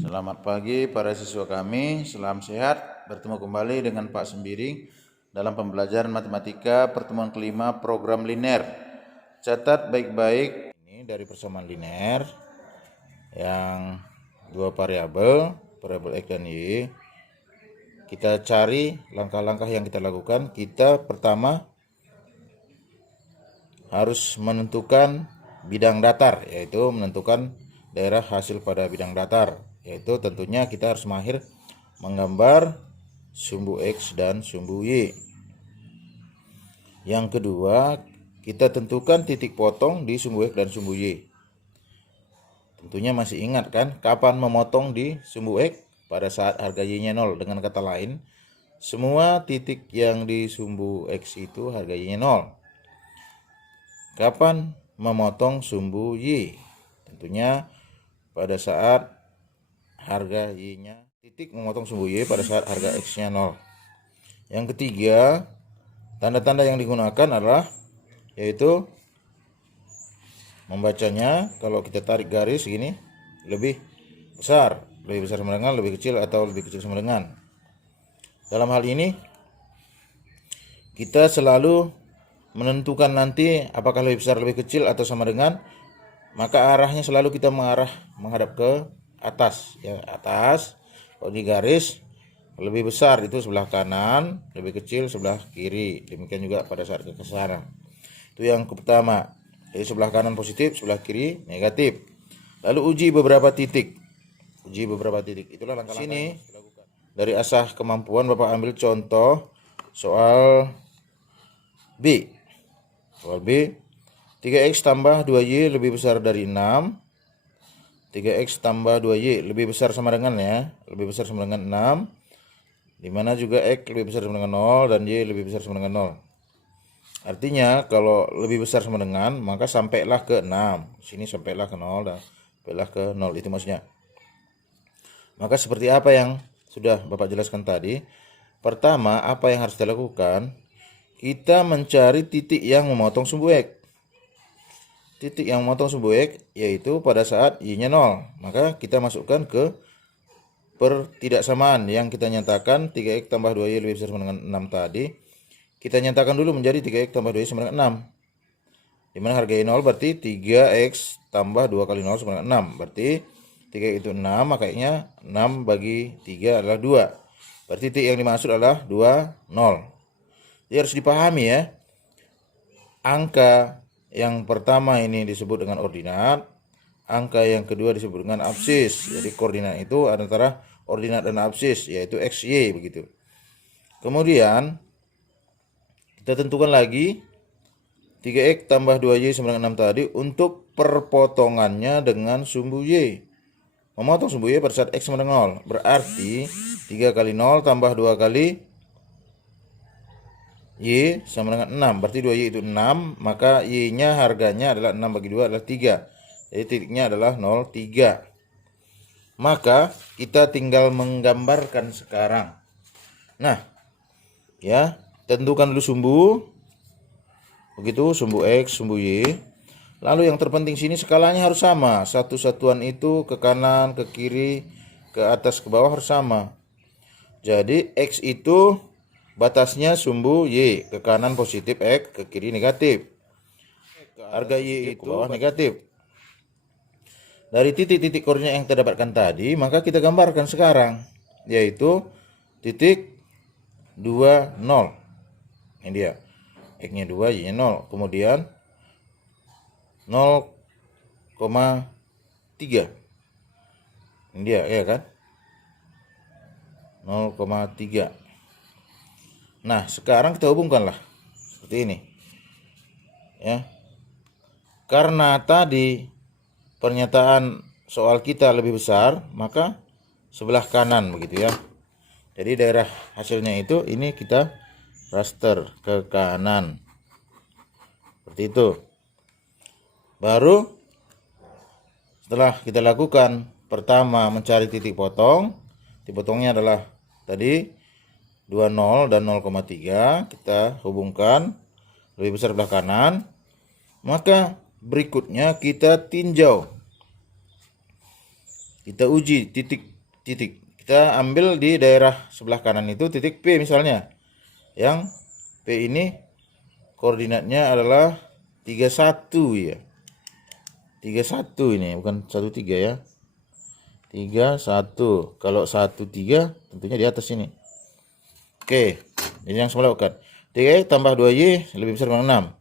Selamat pagi para siswa kami, salam sehat. Bertemu kembali dengan Pak Sembiring dalam pembelajaran matematika pertemuan kelima program linear. Catat baik-baik ini dari persamaan linear yang dua variabel X dan Y. Kita cari langkah-langkah yang kita lakukan. Kita pertama harus menentukan bidang datar, yaitu menentukan daerah hasil pada bidang datar, yaitu tentunya kita harus mahir menggambar sumbu X dan sumbu Y. Yang kedua, kita tentukan titik potong di sumbu X dan sumbu Y. Tentunya masih ingat kan kapan memotong di sumbu X? Pada saat harga Y-nya 0. Dengan kata lain, semua titik yang di sumbu X itu harga Y-nya 0. Kapan memotong sumbu Y? Tentunya pada saat harga Y-nya titik memotong sumbu Y pada saat harga X-nya 0. Yang ketiga, tanda-tanda yang digunakan adalah yaitu membacanya kalau kita tarik garis gini lebih besar sama dengan, lebih kecil atau lebih kecil sama dengan. Dalam hal ini kita selalu menentukan nanti apakah lebih besar, lebih kecil atau sama dengan, maka arahnya selalu kita menghadap ke atas, ya, atas. Kalau di garis lebih besar itu sebelah kanan, lebih kecil sebelah kiri. Demikian juga pada saat ke sana. Itu yang pertama. Jadi sebelah kanan positif, sebelah kiri negatif. Lalu uji beberapa titik. Itulah langkah-langkah sini. Dari asah kemampuan Bapak ambil contoh soal B. Soal B, 3x tambah 2y lebih besar dari 6. 3x tambah 2y lebih besar sama dengan, ya, lebih besar sama dengan 6. Dimana juga x lebih besar sama dengan 0 dan y lebih besar sama dengan 0. Artinya kalau lebih besar sama dengan, maka sampailah ke 6. Sini sampailah ke 0 dan sampailah ke 0. Itu maksudnya. Maka seperti apa yang sudah Bapak jelaskan tadi. Pertama, apa yang harus dilakukan? Kita mencari titik yang memotong sumbu X. Titik yang memotong sumbu X yaitu pada saat Y-nya 0. Maka kita masukkan ke pertidaksamaan yang kita nyatakan 3x tambah 2y lebih besar sama dengan 6 tadi. Kita nyatakan dulu menjadi 3x tambah 2y sama dengan 6. Dimana harga Y 0 berarti 3x tambah 2 kali 0 sama dengan 6. Berarti 3x itu 6, makanya 6 bagi 3 adalah 2. Berarti titik yang dimaksud adalah 2, 0. Jadi harus dipahami, ya. Angka yang pertama ini disebut dengan ordinat. Angka yang kedua disebut dengan absis. Jadi koordinat itu antara ordinat dan absis, yaitu x, y, begitu. Kemudian kita tentukan lagi 3x tambah 2y sama dengan 6 tadi untuk perpotongannya dengan sumbu y. Memotong sumbu y pada saat x sama dengan 0. Berarti 3 kali 0 tambah 2 kali Y sama dengan 6. Berarti 2Y itu 6. Maka Y-nya harganya adalah 6 bagi 2 adalah 3. Jadi titiknya adalah 0, 3. Maka kita tinggal menggambarkan sekarang. Nah, ya, tentukan dulu sumbu. Begitu, sumbu X, sumbu Y. Lalu yang terpenting sini skalanya harus sama. Satu satuan itu ke kanan, ke kiri, ke atas, ke bawah harus sama. Jadi X itu batasnya sumbu Y, ke kanan positif X, ke kiri negatif. Harga Y itu ke bawah negatif. Dari titik-titik koordinat yang kita dapatkan tadi, maka kita gambarkan sekarang, yaitu titik 2, 0. Ini dia. X-nya 2, Y-nya 0. Kemudian 0,3. Ini dia, ya kan? 0,3. Nah, sekarang kita hubungkanlah seperti ini, ya. Karena tadi pernyataan soal kita lebih besar, maka sebelah kanan begitu, ya. Jadi daerah hasilnya itu ini kita raster ke kanan. Seperti itu. Baru setelah kita lakukan pertama mencari titik potong. Titik potongnya adalah tadi 20 dan 0,3 kita hubungkan lebih besar sebelah kanan. Maka berikutnya kita tinjau Kita uji titik-titik. Kita ambil di daerah sebelah kanan itu titik P misalnya. Yang P ini koordinatnya adalah 31 ya. 31 ini bukan 13 ya. 31. Kalau 13 tentunya di atas ini. Oke. Ini yang saya lakukan. 3 tambah 2Y lebih besar dari 6.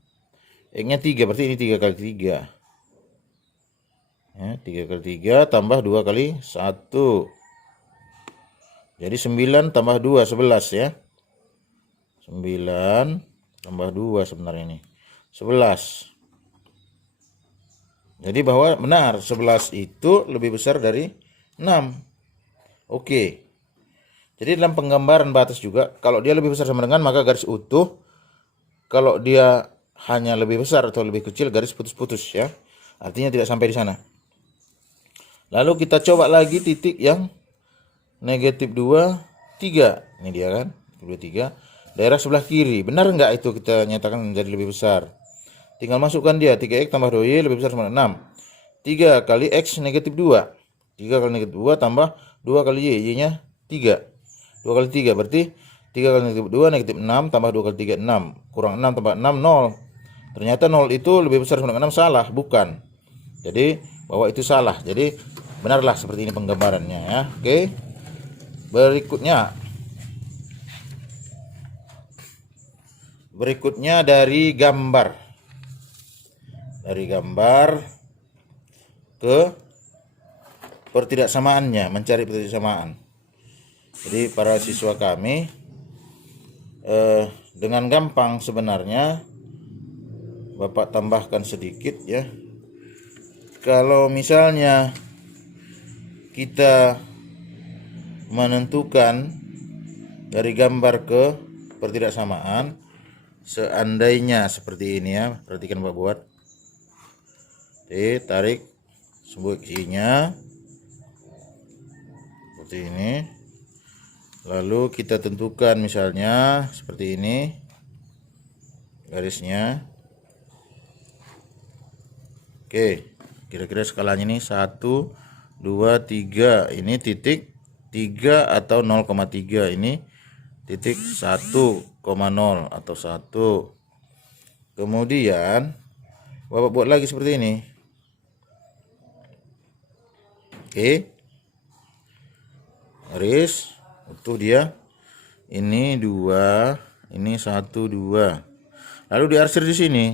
X-nya 3, berarti ini 3 kali 3. Ya, 3 kali 3 tambah 2 kali 1. Jadi 9 tambah 2, 11 ya. 9 tambah 2 sebenarnya ini. 11. Jadi bahwa benar 11 itu lebih besar dari 6. Oke. Jadi dalam penggambaran batas juga, kalau dia lebih besar sama dengan maka garis utuh. Kalau dia hanya lebih besar atau lebih kecil garis putus-putus ya. Artinya tidak sampai di sana. Lalu kita coba lagi titik yang negatif 2, 3. Ini dia kan, 2, 3. Daerah sebelah kiri. Benar enggak itu kita nyatakan menjadi lebih besar? Tinggal masukkan dia. 3x tambah 2y lebih besar sama 6. 3 kali x negatif 2. 3 kali negatif 2 tambah 2 kali y. Y-nya 3. 2 kali 3 berarti 3 kali negatif 2 negatif 6 tambah 2 kali 3 6. Kurang 6 tambah 6 0. Ternyata 0 itu lebih besar sama 6 salah. Bukan. Jadi bahwa itu salah. Jadi benarlah seperti ini penggambarannya ya. Oke. Berikutnya dari gambar. Dari gambar ke pertidaksamaannya, mencari pertidaksamaan. Jadi para siswa kami dengan gampang sebenarnya Bapak tambahkan sedikit ya. Kalau misalnya kita menentukan dari gambar ke pertidaksamaan, seandainya seperti ini ya, perhatikan Bapak buat. Oke, tarik sumbu X-nya seperti ini. Lalu kita tentukan misalnya seperti ini garisnya. Oke, kira-kira skalanya ini 1, 2, 3. Ini titik 3 atau 0,3. Ini titik 1,0 atau 1. Kemudian Bapak buat lagi seperti ini. Oke. Garis utuh dia. Ini 2, ini 1, 2. Lalu diarsir di sini.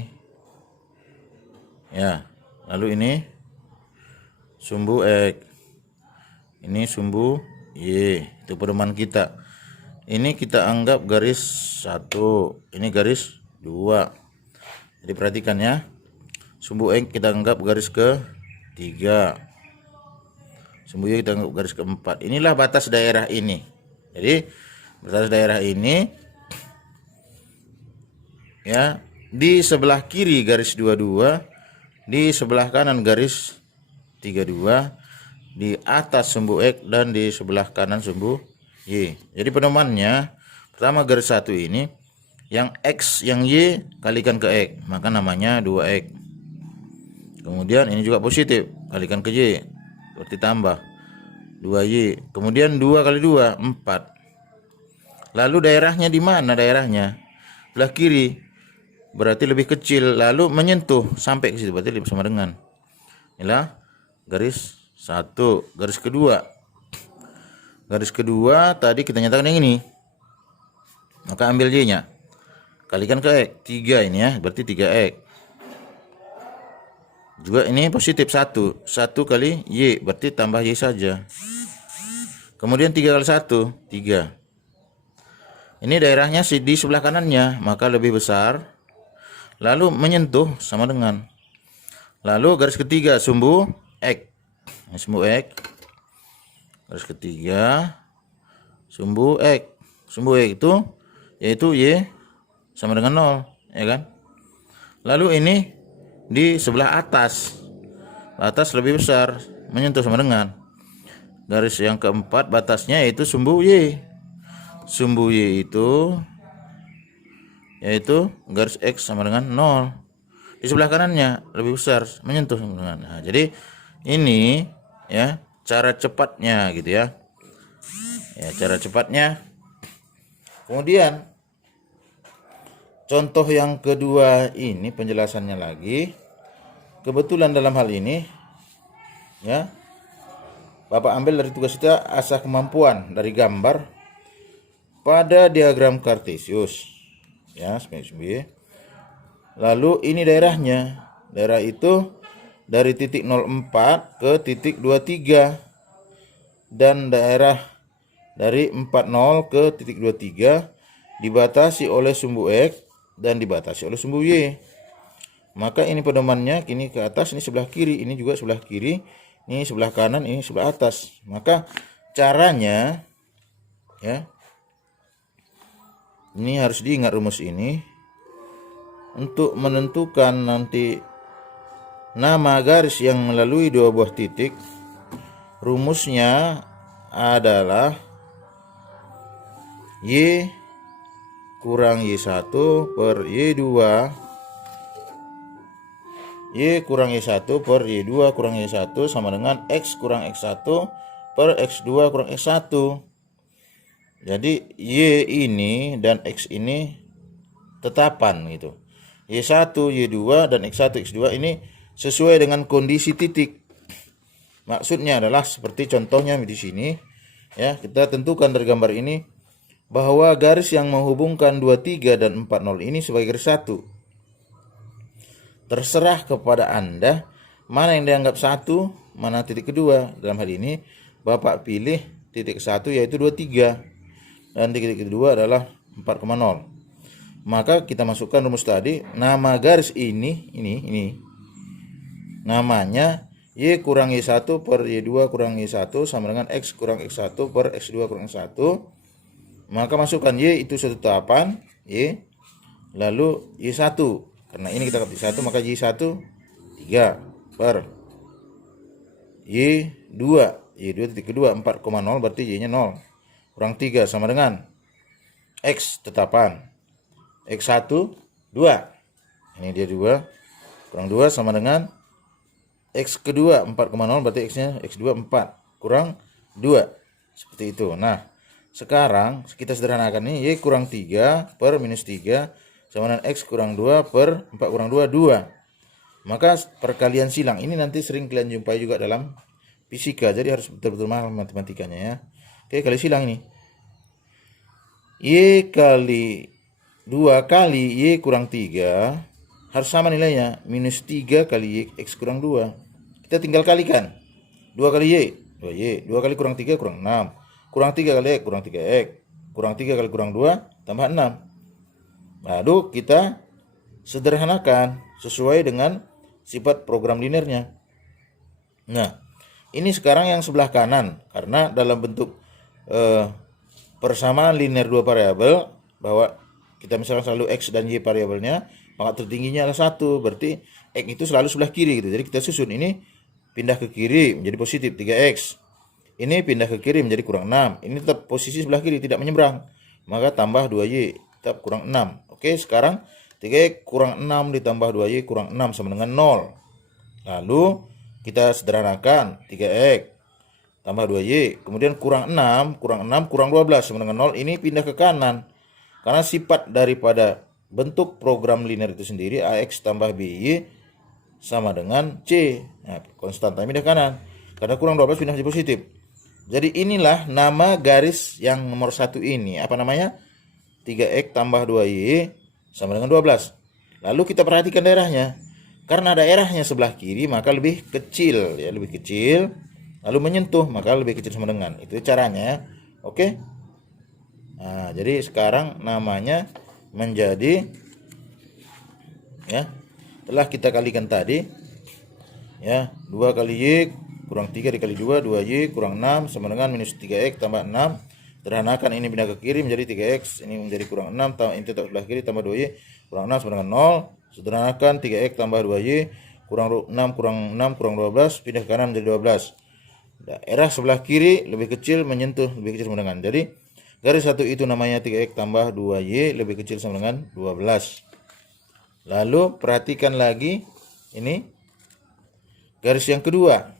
Ya. Lalu ini sumbu X. Ini sumbu Y. Itu pedoman kita. Ini kita anggap garis 1. Ini garis 2. Jadi perhatikan ya. Sumbu X kita anggap garis ke 3. Sumbu Y kita anggap garis ke 4. Inilah batas daerah ini. Jadi batas daerah ini ya, di sebelah kiri garis 22, di sebelah kanan garis 32, di atas sumbu X dan di sebelah kanan sumbu Y. Jadi pedomannya pertama garis 1 ini yang X yang Y kalikan ke X, maka namanya 2X. Kemudian ini juga positif, kalikan ke Y, berarti tambah 2Y. Kemudian 2 kali 2 4. Lalu daerahnya di mana daerahnya? Sebelah kiri, berarti lebih kecil, lalu menyentuh sampai ke situ, berarti lebih sama dengan. Inilah garis 1. Garis kedua. Garis kedua tadi kita nyatakan yang ini. Maka ambil Y-nya. Kalikan ke X. 3 ini ya, berarti 3X. Juga ini positif 1. 1 kali Y, berarti tambah Y saja. Kemudian 3 kali 1, 3. Ini daerahnya di sebelah kanannya, maka lebih besar. Lalu menyentuh sama dengan. Lalu garis ketiga sumbu X. Ini sumbu X. Garis ketiga sumbu X. Sumbu X itu yaitu Y sama dengan 0, ya kan? Lalu ini di sebelah atas. Atas lebih besar, menyentuh sama dengan. Garis yang keempat batasnya yaitu sumbu Y. Sumbu Y itu yaitu garis X sama dengan 0. Di sebelah kanannya lebih besar, menyentuh sama dengan. Nah, jadi ini ya, cara cepatnya gitu ya. Ya, cara cepatnya. Kemudian contoh yang kedua ini penjelasannya lagi. Kebetulan dalam hal ini ya, Bapak ambil dari tugas kita asah kemampuan dari gambar pada diagram Kartesius ya, sebagai lalu ini daerahnya. Daerah itu dari titik 04 ke titik 23 dan daerah dari 40 ke titik 23 dibatasi oleh sumbu X dan dibatasi oleh sumbu Y. Maka ini pedomannya kini ke atas, ini sebelah kiri, ini juga sebelah kiri, ini sebelah kanan, ini sebelah atas. Maka caranya ya, ini harus diingat rumus ini untuk menentukan nanti nama garis yang melalui dua buah titik. Rumusnya adalah Y kurang Y1 per Y2 Y kurang Y1 per Y2 kurang Y1 sama dengan X kurang X1 per X2 kurang X1. Jadi Y ini dan X ini tetapan gitu. Y1, Y2 dan X1, X2 ini sesuai dengan kondisi titik. Maksudnya adalah seperti contohnya di sini ya, kita tentukan dari gambar ini bahwa garis yang menghubungkan 23 dan 40 ini sebagai garis satu. Terserah kepada Anda mana yang dianggap satu, mana titik kedua. Dalam hal ini Bapak pilih titik satu yaitu 23 dan titik kedua adalah 4,0. Maka kita masukkan rumus tadi, nama garis ini namanya Y kurang Y1 per Y2 kurang Y1 sama dengan X kurang X1 per X2 kurang X1. Maka masukkan Y itu suatu tetapan Y, lalu Y1. Karena ini kita ketik 1 maka Y1 3 per Y2. Y2 titik kedua 4,0 berarti Y-nya 0. Kurang 3 sama dengan X tetapan. X1 2. Ini dia 2. Kurang 2 sama dengan X kedua 4,0 berarti X-nya X2 4. Kurang 2. Seperti itu. Nah, sekarang kita sederhanakan ini Y kurang 3 per minus 3 sama dengan X kurang 2 per 4 kurang 2, 2. Maka perkalian silang ini nanti sering kalian jumpai juga dalam fisika. Jadi harus betul-betul paham matematikanya ya. Oke, kali silang ini. Y kali 2 kali Y kurang 3 harus sama nilainya. Minus 3 kali Y X kurang 2. Kita tinggal kalikan. 2 kali Y, 2Y. 2 kali kurang 3 kurang 6. Kurang 3 kali X kurang 3X. Kurang 3 kali kurang 2 tambah 6. Lalu kita sederhanakan sesuai dengan sifat program linearnya. Nah, ini sekarang yang sebelah kanan karena dalam bentuk persamaan linear dua variabel bahwa kita misalkan selalu X dan Y variabelnya, maka tertingginya adalah 1, berarti X itu selalu sebelah kiri gitu. Jadi kita susun ini pindah ke kiri menjadi positif 3X. Ini pindah ke kiri menjadi kurang 6. Ini tetap posisi sebelah kiri tidak menyeberang. Maka tambah 2Y tetap kurang 6. Oke, sekarang 3X kurang 6 ditambah 2Y kurang 6 sama dengan 0. Lalu kita sederhanakan 3X tambah 2Y. Kemudian kurang 6 kurang 12 sama dengan 0. Ini pindah ke kanan. Karena sifat daripada bentuk program linear itu sendiri AX tambah BY sama dengan C. Nah, konstanta pindah kanan. Karena kurang 12 pindah menjadi positif. Jadi inilah nama garis yang nomor 1 ini. Apa namanya? 3X tambah 2Y sama dengan 12. Lalu kita perhatikan daerahnya. Karena daerahnya sebelah kiri maka lebih kecil ya, lebih kecil. Lalu menyentuh maka lebih kecil sama dengan. Itu caranya. Oke. Nah, jadi sekarang namanya menjadi ya, setelah kita kalikan tadi ya, 2 kali Y kurang 3 dikali 2, 2Y kurang 6 sama dengan minus 3X tambah 6. Sederhanakan ini pindah ke kiri menjadi 3X, ini menjadi kurang 6, ini tetap sebelah kiri tambah 2Y kurang 6 sama dengan 0. Sederhanakan 3X tambah 2Y kurang 6 kurang 6 kurang 12, pindah ke kanan menjadi 12. Daerah sebelah kiri lebih kecil menyentuh lebih kecil sama dengan. Jadi garis satu itu namanya 3X tambah 2Y lebih kecil sama dengan 12. Lalu perhatikan lagi ini garis yang kedua.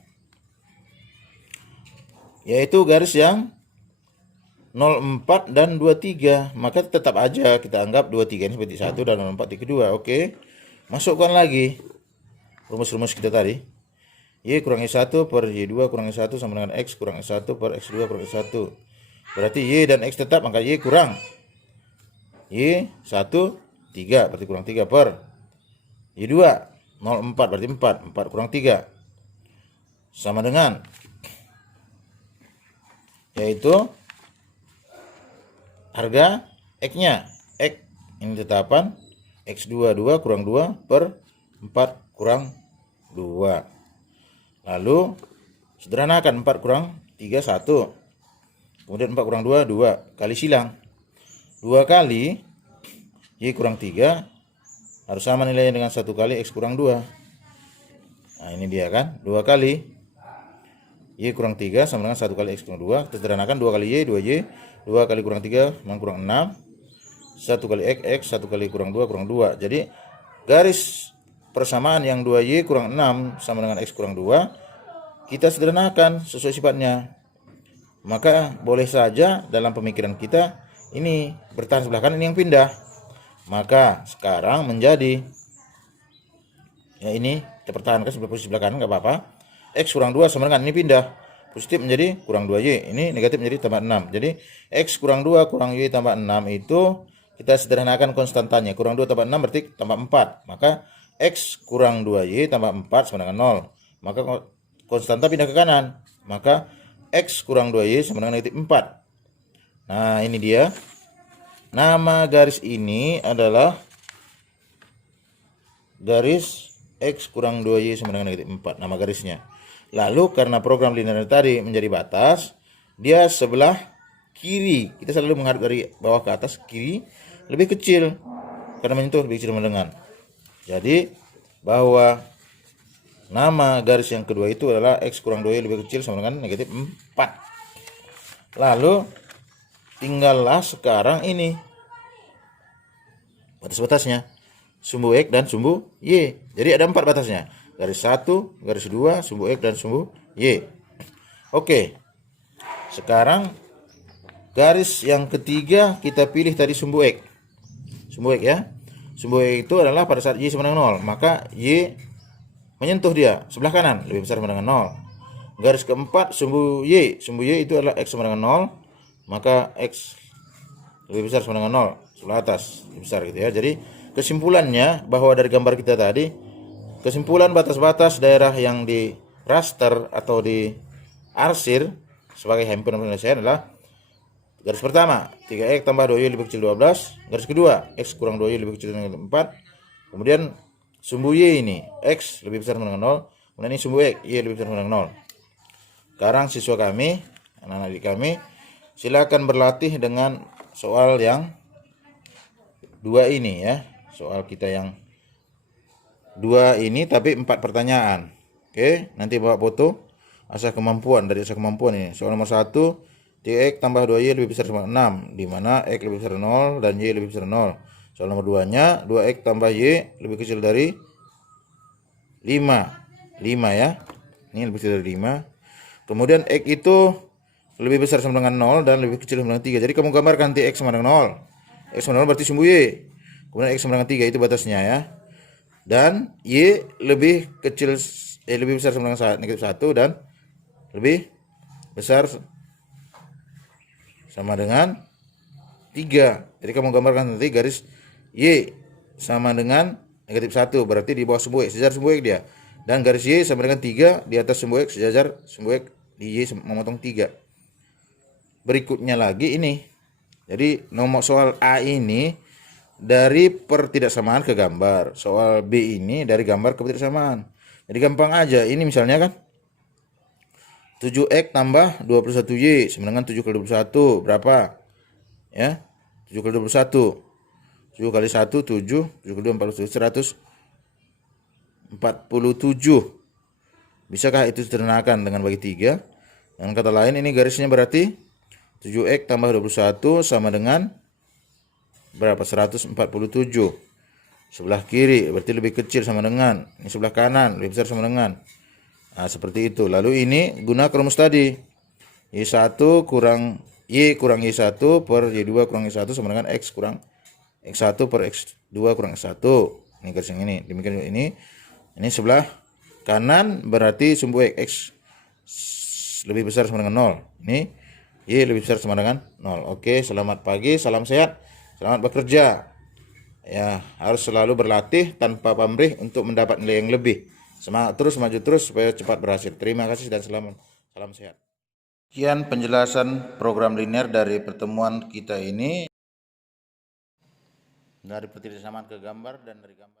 yaitu garis yang 04 dan 23. Maka tetap aja kita anggap 23 ini seperti 1 dan 04 di kedua. Oke. Masukkan lagi rumus-rumus kita tadi. Y kurang Y1 per Y2 kurang Y1 sama dengan X kurang Y1 per X2 kurang Y1. Berarti Y dan X tetap, maka Y kurang Y1 3 berarti kurang 3 per Y2 04 berarti 4 kurang 3 sama dengan, yaitu harga X-nya. X ini tetapan X2 2 kurang 2 per 4 kurang 2. Lalu sederhanakan 4 kurang 3 1. Kemudian 4 kurang 2 2 kali silang. 2 kali Y kurang 3 harus sama nilainya dengan 1 kali X kurang 2. Nah, ini dia kan. 2 kali Y kurang 3 sama dengan 1 kali X kurang 2. Kita sederhanakan 2 kali Y 2Y. 2 kali kurang 3 memang kurang 6. 1 kali X 1 kali kurang 2 kurang 2. Jadi garis persamaan yang 2Y kurang 6 sama dengan X kurang 2 kita sederhanakan sesuai sifatnya. Maka boleh saja dalam pemikiran kita ini bertahan sebelah kanan, ini yang pindah. Maka sekarang menjadi, ya ini kita pertahankan sebelah posisi sebelah kanan, nggak apa-apa. X kurang 2 sama dengan ini pindah. Positif menjadi kurang 2Y. Ini negatif menjadi tambah 6. Jadi X kurang 2 kurang Y tambah 6 itu kita sederhanakan konstantanya. Kurang 2 tambah 6 berarti tambah 4. Maka X kurang 2Y tambah 4 sama dengan 0. Maka konstanta pindah ke kanan. Maka X kurang 2Y sama dengan negatif 4. Nah, ini dia. Nama garis ini adalah garis X kurang 2Y sama dengan negatif 4. Nama garisnya. Lalu karena program linear tadi menjadi batas, dia sebelah kiri. Kita selalu menghadap dari bawah ke atas, kiri lebih kecil. Karena menyentuh lebih kecil sama dengan. Jadi bahwa nama garis yang kedua itu adalah X kurang 2Y lebih kecil sama dengan negatif 4. Lalu tinggallah sekarang ini batas-batasnya, sumbu X dan sumbu Y. Jadi ada 4 batasnya. Garis 1, garis 2, sumbu X dan sumbu Y. Oke. Sekarang garis yang ketiga kita pilih tadi sumbu X. Sumbu X ya. Sumbu Y itu adalah pada saat Y sama dengan 0, maka Y menyentuh dia sebelah kanan lebih besar sama dengan 0. Garis keempat sumbu Y itu adalah X sama dengan 0, maka X lebih besar sama dengan 0, sebelah atas lebih besar gitu ya. Jadi kesimpulannya bahwa dari gambar kita tadi, kesimpulan batas-batas daerah yang di raster atau di arsir sebagai himpunan penyelesaian adalah garis pertama 3X tambah 2Y lebih kecil 12. Garis kedua X kurang 2Y lebih kecil dengan 4. Kemudian sumbu Y ini X lebih besar dengan 0. Kemudian ini sumbu X Y lebih besar dengan 0. Sekarang siswa kami, anak-anak didik kami, silakan berlatih dengan soal yang 2 ini ya. Soal kita yang 2 ini tapi 4 pertanyaan. Oke, nanti bawa foto asah kemampuan, dari asah kemampuan ini. Soal nomor 1, 3X tambah 2Y lebih besar sama 6, di mana X lebih besar 0 dan Y lebih besar 0. Soal nomor 2-nya, 2X tambah Y lebih kecil dari 5. 5 ya. Ini lebih kecil dari 5. Kemudian X itu lebih besar sama dengan 0 dan lebih kecil sama dengan 3. Jadi kamu gambarkan nanti X sama dengan 0. X sama 0 berarti sumbu Y. Kemudian X sama dengan 3 itu batasnya ya. Dan Y lebih kecil, lebih besar sama dengan negatif 1 dan lebih besar sama dengan 3. Jadi kamu gambarkan nanti garis Y sama dengan negatif 1 berarti di bawah sumbu X, sejajar sumbu X dia. Dan garis Y sama dengan 3 di atas sumbu X, sejajar sumbu X di Y memotong 3. Berikutnya lagi ini. Jadi nomor soal A ini dari pertidaksamaan ke gambar. Soal B ini dari gambar ke pertidaksamaan. Jadi gampang aja. Ini misalnya kan 7X tambah 21Y sama dengan 7 kali 21 berapa? Ya, 7 kali 21. 7 kali 1 7, 7 kali 2 47, 147. Bisakah itu sederhanakan dengan bagi 3? Dengan kata lain ini garisnya berarti 7X tambah 21 sama dengan berapa? 147. Sebelah kiri berarti lebih kecil sama dengan, ini sebelah kanan lebih besar sama dengan. Nah, seperti itu. Lalu ini guna rumus tadi. Y1 kurang Y kurang Y1 per Y2 kurang Y1 sama dengan X kurang X1 per X2 kurang X1. Ini garis yang ini. Demikian ini sebelah kanan berarti sumbu X lebih besar sama dengan 0. Ini Y lebih besar sama dengan 0. Oke, selamat pagi, salam sehat, selamat bekerja. Ya, harus selalu berlatih tanpa pamrih untuk mendapat nilai yang lebih. Semangat terus, maju terus supaya cepat berhasil. Terima kasih dan salam sehat. Sekian penjelasan program linear dari pertemuan kita ini. Dari pertisaman ke gambar dan dari gambar